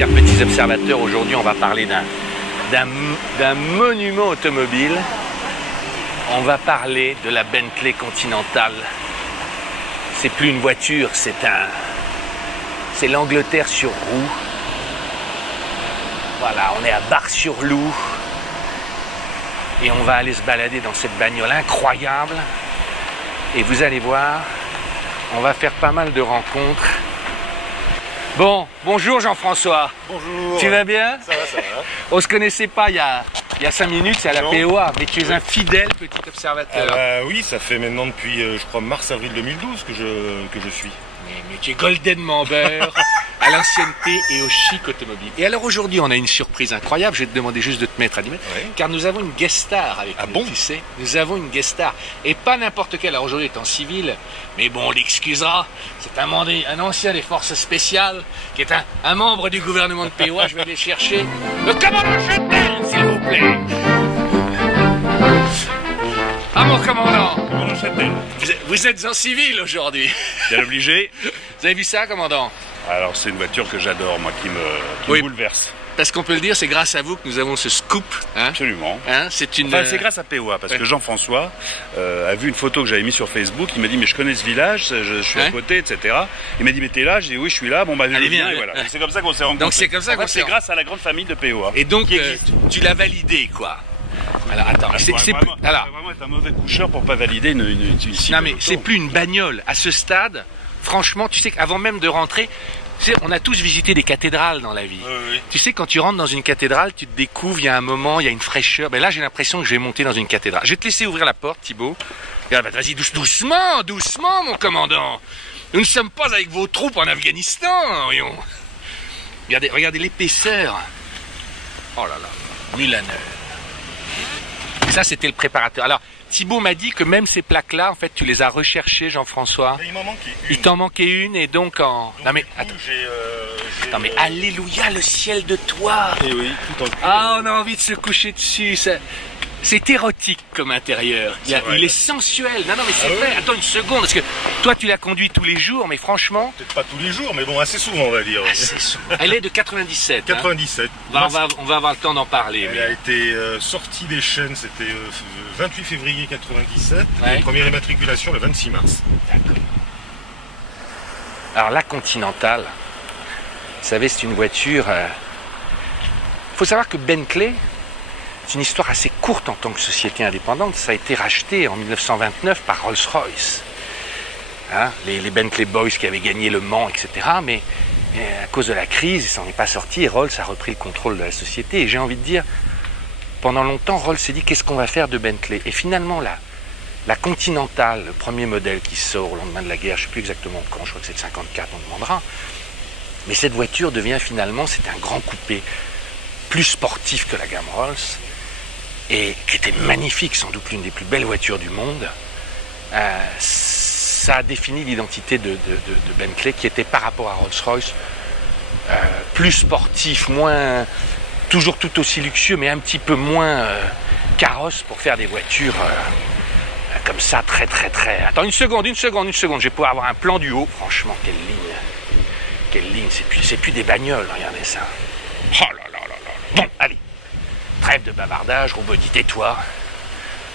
chers petits observateurs, aujourd'hui on va parler d'un monument automobile. On va parler de la Bentley Continental. C'est plus une voiture, c'est l'Angleterre sur roue. Voilà, on est à Bar-sur-Loup et on va aller se balader dans cette bagnole incroyable. Et vous allez voir, on va faire pas mal de rencontres. Bon, bonjour Jean-François. Bonjour. Tu vas bien? Ça va, ça va. On se connaissait pas il y a 5 minutes, c'est à la POA, mais tu es un fidèle petit observateur. Oui, ça fait maintenant depuis, je crois, mars-avril 2012 que je suis. Mais tu es golden member à l'ancienneté et au chic automobile. Et alors aujourd'hui, on a une surprise incroyable. Je vais te demander juste de te mettre à 10 mètres, car nous avons une guest star avec nous. Tu sais, nous avons une guest star. Et pas n'importe quelle. Alors aujourd'hui, il est en civil, mais bon, on l'excusera. C'est un ancien des forces spéciales, qui est un membre du gouvernement de POA. Je vais aller chercher le commandant Châtel, s'il vous plaît. Ah, mon commandant. Vous êtes en civil aujourd'hui. Bien obligé. Vous avez vu ça, commandant? Alors c'est une voiture que j'adore, moi, qui me bouleverse. Parce qu'on peut le dire, c'est grâce à vous que nous avons ce scoop. Hein? Absolument. Hein, c'est grâce à POA, parce que Jean-François a vu une photo que j'avais mise sur Facebook. Il m'a dit, mais je connais ce village, je suis à côté, etc. Il m'a dit, mais t'es là? J'ai dit, oui, je suis là. Bon, bah, allez, viens. Et voilà. C'est comme ça qu'on s'est rencontrés. Donc c'est comme ça qu'on s'est C'est grâce à la grande famille de POA. Et donc, tu l'as validé, quoi. Alors attends, c'est vraiment être un mauvais coucheur pour pas valider une cible. Non mais c'est plus une bagnole à ce stade. Franchement, tu sais qu'avant même de rentrer, tu sais, on a tous visité des cathédrales dans la vie. Oui. Tu sais, quand tu rentres dans une cathédrale, tu te découvres, il y a un moment, il y a une fraîcheur. Ben là, j'ai l'impression que je vais monter dans une cathédrale. Je vais te laisser ouvrir la porte, Thibaut. Vas-y, doucement, mon commandant. Nous ne sommes pas avec vos troupes en Afghanistan, voyons. Regardez l'épaisseur. Oh là là, Mulaneur. Ça, c'était le préparateur. Alors, Thibaut m'a dit que même ces plaques-là, en fait, tu les as recherchées, Jean-François. Il m'en manquait une. Il t'en manquait une, et donc en... Donc, non mais, attends. Non mais, alléluia, le ciel de toi. Et oui, tout en cuir. Ah, on a envie de se coucher dessus. C'est érotique comme intérieur. Il est sensuel. Non, mais c'est vrai. Oui. Attends une seconde, parce que toi, tu la conduis tous les jours, mais franchement... Peut-être pas tous les jours, mais bon, assez souvent, on va dire. Assez souvent. Elle est de 97. 97. Hein. On va avoir le temps d'en parler. Elle a été sortie des chaînes, c'était 28 février 97, et première immatriculation le 26 mars. D'accord. Alors la Continental, vous savez, c'est une voiture... Il faut savoir que Bentley, c'est une histoire assez courte en tant que société indépendante. Ça a été racheté en 1929 par Rolls-Royce. Hein, les Bentley Boys qui avaient gagné le Mans, etc. Mais à cause de la crise, ça n'en est pas sorti et Rolls a repris le contrôle de la société. Et j'ai envie de dire, pendant longtemps, Rolls s'est dit qu'est-ce qu'on va faire de Bentley. Et finalement, la Continental, le premier modèle qui sort au lendemain de la guerre, je ne sais plus exactement quand, je crois que c'est de 54, on demandera. Mais cette voiture devient finalement, c'est un grand coupé, plus sportif que la gamme Rolls, et qui était magnifique, sans doute l'une des plus belles voitures du monde. Ça a défini l'identité de Bentley, qui était par rapport à Rolls-Royce plus sportif, moins, toujours tout aussi luxueux, mais un petit peu moins carrosse pour faire des voitures comme ça, très. Attends, une seconde, je vais pouvoir avoir un plan du haut. Franchement, quelle ligne, c'est plus des bagnoles, regardez ça. Oh là là. Bon, allez, trêve de bavardage, Roubody, tais-toi.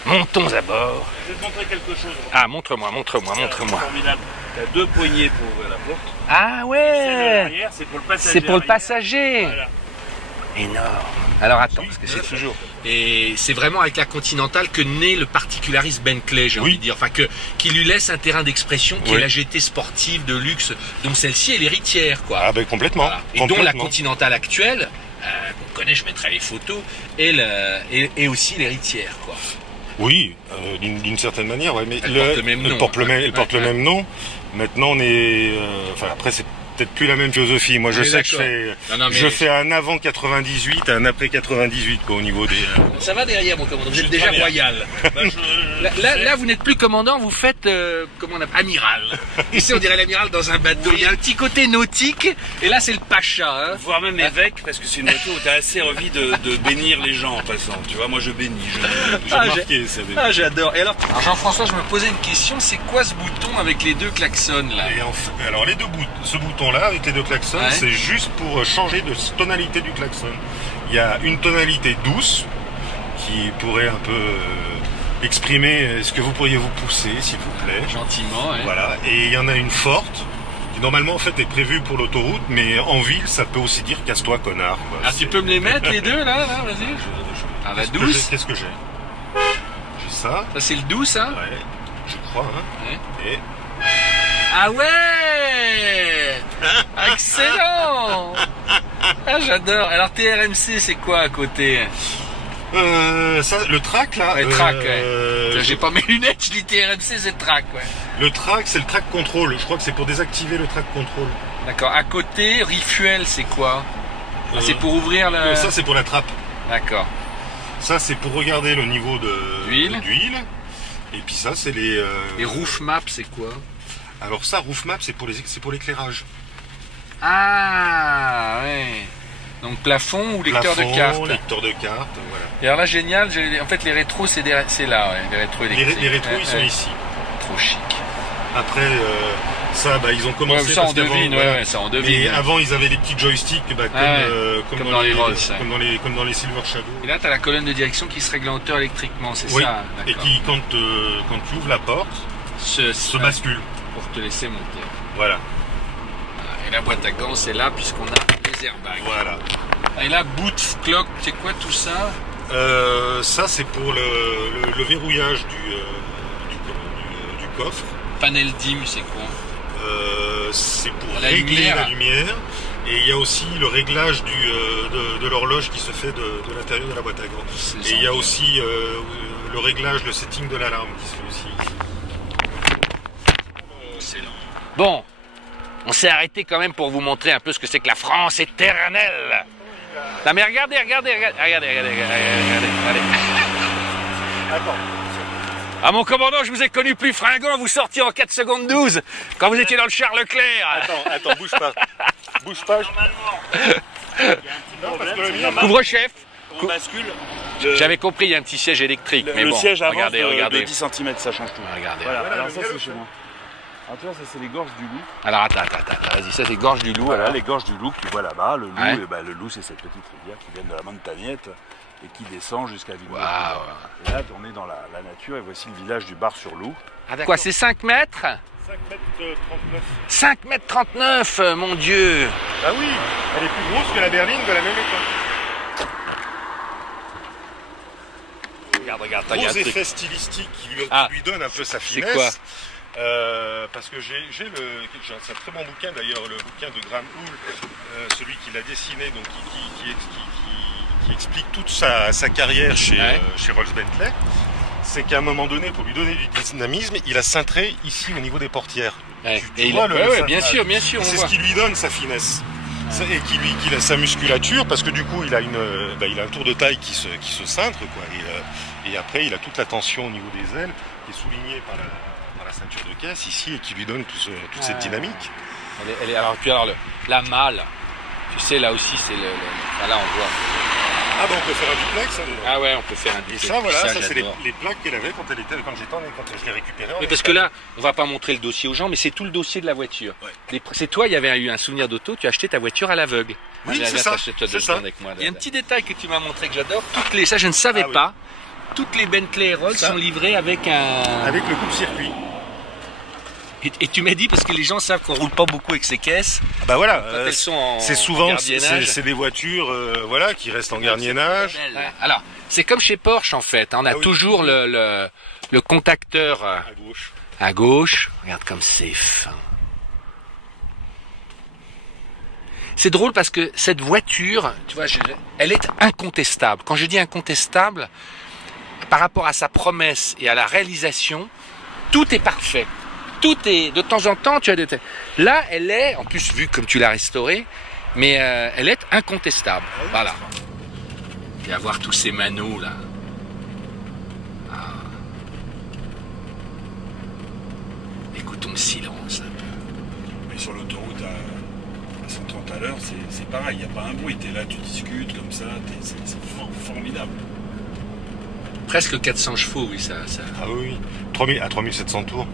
Montons à bord. Je vais te montrer quelque chose. Ah, montre-moi. Formidable. Tu as 2 poignées pour ouvrir la porte. Ah ouais. C'est pour le passager. C'est pour le passager. Voilà. Énorme. Alors attends, parce que c'est toujours. Et c'est vraiment avec la Continental que naît le particularisme Bentley, j'ai envie de dire. Enfin, qui lui laisse un terrain d'expression qui est la GT sportive de luxe, dont celle-ci est l'héritière, quoi. Ah ben complètement. Voilà. Et dont la Continental actuelle, qu'on connaît, je mettrai les photos, est aussi l'héritière, quoi. Oui, d'une certaine manière, ouais, mais elle porte le même nom. Elle porte le même nom. Maintenant, on est... Enfin, après, c'est peut-être plus la même philosophie. Moi, je sais que je fais un avant 98, un après 98, quoi, au niveau des... Ça va derrière, mon commandant. Vous êtes déjà royal. Là, vous n'êtes plus commandant, vous faites, comment on appelle, amiral. Ici, on dirait l'amiral dans un bateau. Il y a un petit côté nautique, et là, c'est le pacha. Hein. Voire même évêque, parce que c'est une voiture où tu as assez envie de bénir les gens en passant. Tu vois, moi, je bénis. J'ai remarqué ça. J'adore. Et alors Jean-François, je me posais une question. C'est quoi ce bouton avec les 2 klaxons, là? Alors, ce bouton, là avec les deux klaxons, c'est juste pour changer de tonalité du klaxon. Il y a une tonalité douce qui pourrait un peu exprimer ce que vous pourriez vous pousser, s'il vous plaît. Gentiment, ouais. Voilà. Et il y en a une forte qui normalement en fait est prévue pour l'autoroute, mais en ville ça peut aussi dire casse-toi connard. Quoi. Ah, tu peux me les mettre les deux là, vas-y. Ah, la douce. Qu'est-ce que j'ai? J'ai ça. Ça c'est le doux, ça? Ouais, je crois. Hein. Ouais. Et... Ah ouais. Excellent. Ah, j'adore. Alors TRMC c'est quoi à côté? Ça, le track là. Ouais, track, j'ai pas mes lunettes, je dis TRMC, c'est track, ouais. Le track, c'est le track control. Je crois que c'est pour désactiver le track control. D'accord. À côté, refuel, c'est quoi? C'est pour ouvrir le. Ça, c'est pour la trappe. D'accord. Ça, c'est pour regarder le niveau d'huile. Et puis ça, c'est les. Les roof maps, c'est quoi? Alors ça, roof map, c'est pour l'éclairage. Ah ouais. Donc plafond ou lecteur de carte. Lecteur de carte, voilà. Et alors là, génial, en fait les rétros c'est là, ouais, les rétros électriques. Les rétros ils sont ici. Trop chic. Après ça, ils ont commencé ça en devine, ça en devine. Et avant ils avaient des petits joysticks comme dans les Rolls, comme dans les Silver Shadow. Et là tu as la colonne de direction qui se règle en hauteur électriquement, c'est ça. Et qui quand tu ouvres la porte se bascule. Pour te laisser monter. Voilà. Et la boîte à gants c'est là puisqu'on a les airbags. Voilà. Et là, boot, clock, c'est quoi tout ça? Ça, c'est pour le verrouillage du coffre. Panel dim, c'est quoi? C'est pour régler la lumière. Et il y a aussi le réglage de l'horloge qui se fait de l'intérieur de la boîte à gants. Et il y a aussi le réglage, le setting de l'alarme qui se fait aussi. Excellent. Bon, on s'est arrêté quand même pour vous montrer un peu ce que c'est que la France éternelle. Non mais regardez. Attends. Ah mon commandant, je vous ai connu plus fringant, vous sortiez en 4 secondes 12 quand vous étiez dans le Charles Leclerc. Attends, bouge pas. Bouge pas. Normalement. Couvre-chef. On bascule. J'avais compris, il y a un petit siège électrique. Mais le bon, siège avance regardez. de 10 cm, ça change tout. Regardez. Voilà, alors ça c'est chez moi. Alors tu vois, ça c'est les gorges du loup. Alors attends, vas-y, ça c'est gorge du loup. Voilà, alors. les gorges du loup que tu vois là-bas. Le loup, le loup c'est cette petite rivière qui vient de la montagnette et qui descend jusqu'à Villeneuve. Wow. Et là, on est dans la nature et voici le village du Bar-sur-Loup. Quoi, c'est 5 mètres? 5 mètres 39. 5 mètres 39, mon Dieu. Ah oui, elle est plus grosse que la berline de la même époque. Regarde. Gros effet stylistique qui lui donne un peu sa finesse. C'est quoi? Parce que c'est un très bon bouquin d'ailleurs, le bouquin de Graham Hull, celui qui l'a dessiné, donc qui explique toute sa carrière chez Rolls-Bentley. C'est qu'à un moment donné, pour lui donner du dynamisme, il a cintré ici au niveau des portières. Bien sûr. C'est ce qui lui donne sa finesse. Et qu'il a sa musculature, parce que du coup il a un tour de taille qui se cintre, quoi. Et après il a toute la tension au niveau des ailes qui est soulignée par la ceinture de caisse ici et qui lui donne toute cette dynamique. La malle, tu sais, là aussi c'est là on voit. Ah on peut faire un duplex. Ah ouais, on peut faire un duplex. Et ça c'est les plaques qu'elle avait quand je l'ai récupérée. Oui, parce que là, on va pas montrer le dossier aux gens, mais c'est tout le dossier de la voiture. Ouais. C'est toi, il y avait eu un souvenir d'auto, tu as acheté ta voiture à l'aveugle. Oui, c'est ça. Il y a un petit détail que tu m'as montré que j'adore. Ça je ne savais pas. Toutes les Bentley et Rolls sont livrées avec le coupe-circuit. Et tu m'as dit, parce que les gens savent qu'on roule pas beaucoup avec ces caisses. Ah bah voilà, c'est souvent c'est des voitures qui restent en gardiennage. Alors, c'est comme chez Porsche en fait. On a toujours le contacteur à gauche. Regarde comme c'est fin. C'est drôle parce que cette voiture, tu vois, elle est incontestable. Quand je dis incontestable, par rapport à sa promesse et à la réalisation, tout est parfait. Tout est, de temps en temps, tu as des... Là, elle est, en plus, vu comme tu l'as restaurée, mais elle est incontestable. Voilà. Et avoir tous ces manos, là. Écoutons le silence un peu. Mais sur l'autoroute à 130 à l'heure, c'est pareil, il n'y a pas un bruit. Tu es là, tu discutes comme ça, c'est formidable. Presque 400 chevaux, oui, ça. Ah oui, à 3700 tours.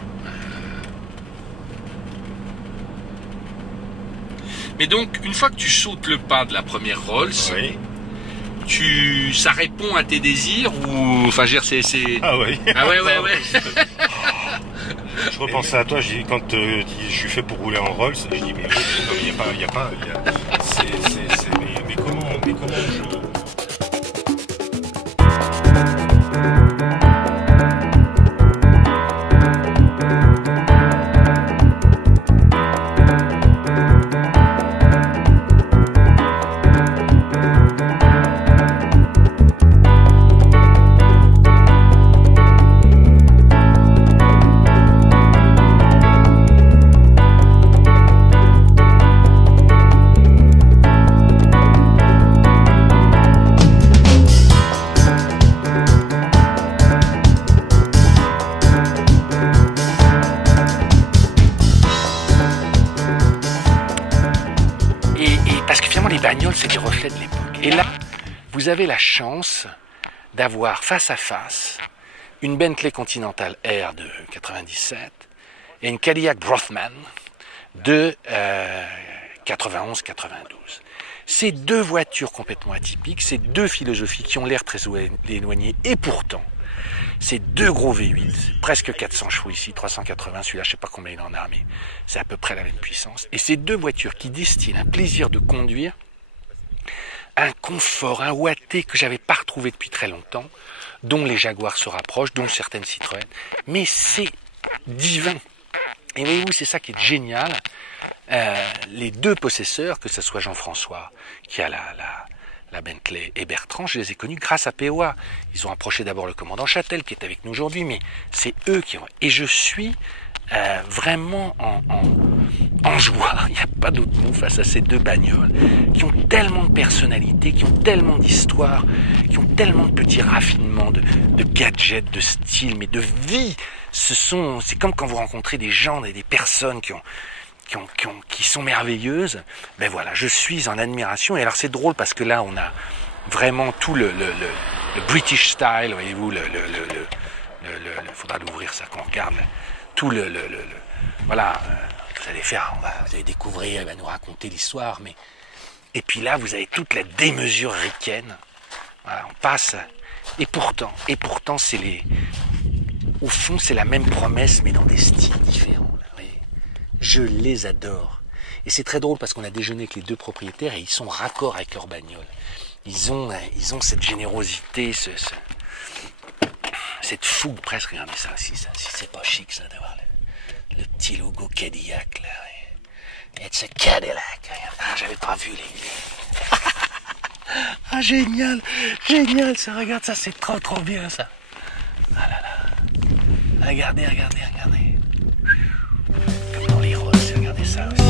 Mais donc, une fois que tu sautes le pas de la première Rolls, ça répond à tes désirs ou... Enfin, je veux dire, c'est... Ah oui. Ah ouais. Je repensais à toi, j'ai dit, quand je suis fait pour rouler en Rolls, je dis mais il n'y a pas, mais comment je... Les bagnoles, c'est des reflets de l'époque. Et là, vous avez la chance d'avoir face à face une Bentley Continental R de 97 et une Cadillac Brothman de 91-92. Ces deux voitures complètement atypiques, ces deux philosophies qui ont l'air très éloignées, et pourtant, ces deux gros V8, presque 400 chevaux ici, 380, celui-là je sais pas combien il en a, mais c'est à peu près la même puissance. Et ces deux voitures qui distillent un plaisir de conduire, un confort, un watté que j'avais pas retrouvé depuis très longtemps, dont les Jaguars se rapprochent, dont certaines Citroën, mais c'est divin. Et voyez-vous, c'est ça qui est génial. Les deux possesseurs, que ce soit Jean-François, qui a la Bentley, et Bertrand, je les ai connus grâce à POA. Ils ont approché d'abord le commandant Châtel, qui est avec nous aujourd'hui, mais c'est eux qui ont... Et je suis vraiment en joie, il n'y a pas d'autre mot face à ces deux bagnoles, qui ont tellement de personnalité, qui ont tellement d'histoire, qui ont tellement de petits raffinements, de gadgets, de style, mais de vie. C'est comme quand vous rencontrez des gens, des personnes qui sont merveilleuses. Ben voilà, je suis en admiration. Et alors c'est drôle parce que là on a vraiment tout le British style, voyez-vous, faudra l'ouvrir ça qu'on regarde, tout voilà, vous allez vous allez découvrir, elle va nous raconter l'histoire, mais et puis là vous avez toute la démesure ricaine. Voilà, on passe, et pourtant au fond c'est la même promesse mais dans des styles différents. Je les adore. Et c'est très drôle parce qu'on a déjeuné avec les deux propriétaires et ils sont raccords avec leur bagnole. Ils ont cette générosité, cette fougue presque. Regardez ça aussi, ça. Si c'est pas chic ça d'avoir le petit logo Cadillac là. It's a Cadillac. Ah, j'avais pas vu les... Ah, génial ça, regarde ça, c'est trop bien ça. Ah là là. Regardez. Comme dans les roses, regardez ça aussi.